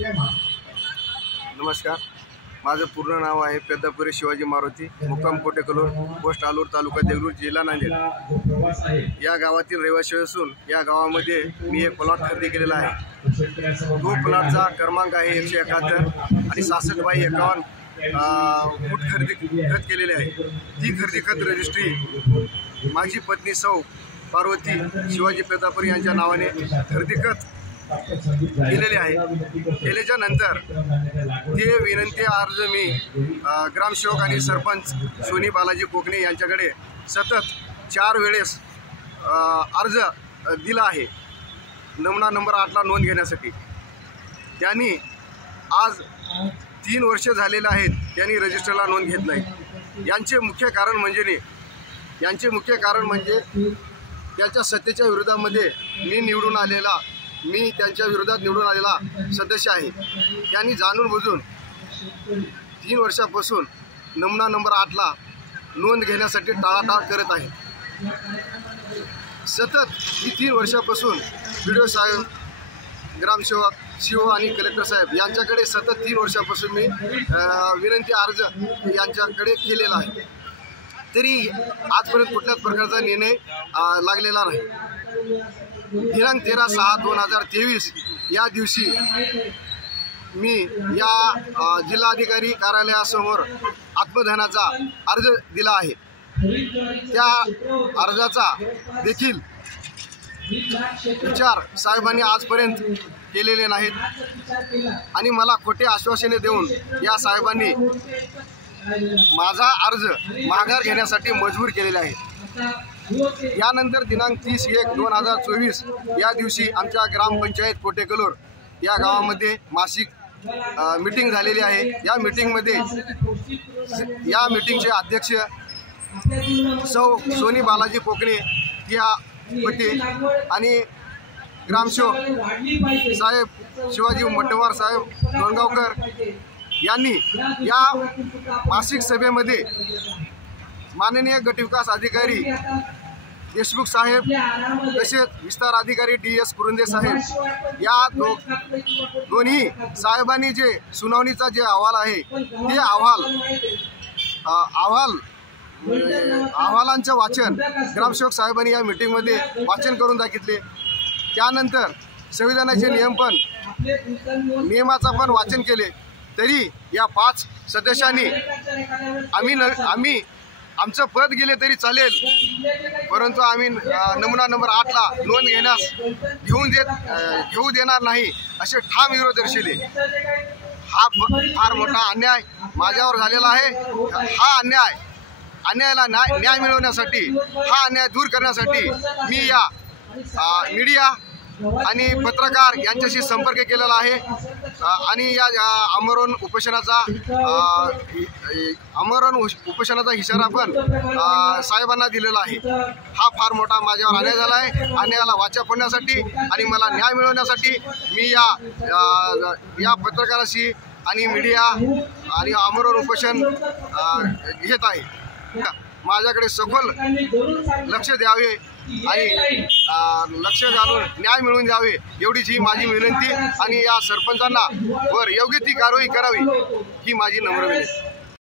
नमस्कार, माझं पूर्ण नाव आहे पेद्दापुरी शिवाजी मारुती, मुक्काम कोटेकलूर, पोस्ट आलूर, तालुका देगलूर, जिल्हा नांदेड। या गावातील रहिवासी असून या गावामध्ये मी एक प्लॉट खरेदी केलेला आहे। तो प्लॉटचा क्रमांक आहे 171 आणि 66/51 फूट खत केलेले आहे। ती खरेदी खत रजिस्ट्री माझी पत्नी सौ पार्वती शिवाजी पेद्दापुरी यांच्या नावाने खरेदी खत केलेले आहे। केल्याच्या नंतर ते विनंती अर्ज मी ग्रामसेवक आणि सरपंच सोनी बालाजी कोकणे यांच्याकडे सतत 4 वेळेस अर्ज दिला आहे नमुना नंबर 8ला नोंद घेण्यासाठी। त्यांनी आज 3 वर्ष झालेले आहेत, त्यांनी रजिस्टरला नोंद घेत नाही। यांचे मुख्य कारण म्हणजे त्यांच्या सत्तेच्या विरोधामध्ये मी त्यांच्या विरोधात निवडून आलेला सदस्य आहे। त्यांनी जाणून बुजून 3 वर्षापासून नमुना नंबर 8ला नोंद घेण्यासाठी टाळाटाळ करत आहे। सतत ही 3 वर्षापासून व्हिडिओ साहेब, ग्रामसेवक, सीओ आणि कलेक्टर साहेब यांच्याकडे सतत 3 वर्षापासून मी विनंती अर्ज यांच्याकडे केलेला आहे, तरी आजपर्यंत कुठल्याच प्रकारचा निर्णय लागलेला नाही। दिनांक 13/6/2023 या दिवशी मी या जिल्हाधिकारी कार्यालयासमोर आत्मदहनाचा अर्ज दिला आहे। त्या अर्जाचा देखील विचार साहेबांनी आजपर्यंत केलेले नाहीत आणि मला खोटे आश्वासने देऊन या साहेबांनी माझा अर्ज माघार घेण्यासाठी मजबूर केलेले आहे। यानंतर दिनांक 30/1/2024 या दिवशी आमच्या ग्रामपंचायत कोटेकलूर या गावामध्ये मासिक मीटिंग झालेली आहे। या मीटिंगचे अध्यक्ष सौ सोनी बालाजी कोकणे या होते आणि ग्रामसेवक साहेब शिवाजी मटवार साहेब दोनगावकर यांनी या मासिक सभेमध्ये माननीय गटविकास अधिकारी देशमुख साहेब तसेच विस्तार अधिकारी DS कुरुंदे साहेब या दोन्ही साहेबांनी जे सुनावणीचा जे अहवाल आहे ते अहवालांचं वाचन ग्रामसेवक साहेबांनी या मीटिंगमध्ये वाचन करून दाखवले। त्यानंतर संविधानाचे नियमाचा पण वाचन केले, तरी या 5 सदस्यांनी आम्ही आमचं पद गेले तरी चालेल, परंतु आम्ही नमुना नंबर 8ला नोंद घेऊ देणार नाही असे ठाम विरोध दर्शविले। हा फार मोठा अन्याय माझ्यावर झालेला आहे। हा अन्यायाला न्याय मिळवण्यासाठी, हा अन्याय दूर करण्यासाठी मी या मीडिया आणि पत्रकार यांच्याशी संपर्क केलेला आहे आणि या आमरण उपोषणाचा इशारा पण साहेबांना दिलेला आहे। हा फार मोठा माझ्यावर अन्याय झाला आहे। अन्यायाला वाचा फोडण्यासाठी आणि मला न्याय मिळवण्यासाठी मी या पत्रकाराशी आणि मीडिया आणि आमरण उपोषण घेत आहे। माझ्याकडे सखोल लक्ष द्यावे आणि लक्ष घालून न्याय मिळवून द्यावे एवढीच ही माझी विनंती आणि या सरपंचांना वर योग्य ती कारवाई करावी ही माझी नम्र विनंती।